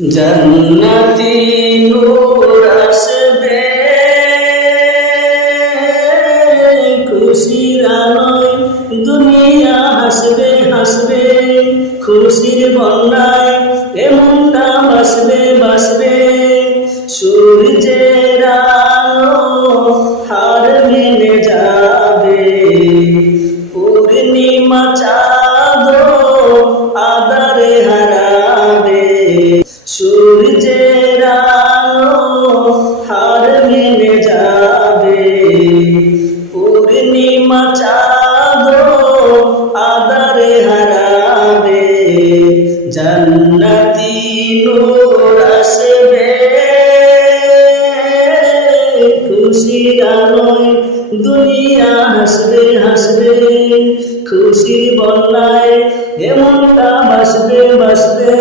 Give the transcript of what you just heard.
জান্নাতি নূর আসবে, খুশির আলোয় দুনিয়া হাসবে হাসবে, খুশির বন্যায় এমনটা বাসবে বাসবে। সূর্যের আলো হার মেনে যাবে, পূর্ণিমা চাঁদ আধারে হারাবে। সূর্যের আলো হার মেনে যাবে, পূর্ণিমা চাঁদ আধারে হারাবে। জান্নাতি নূর আসবে, খুশির আলোয় দুনিয়া হাসবে হাসবে, খুশির বন্যায় এমনটা বাসবে বাসবে।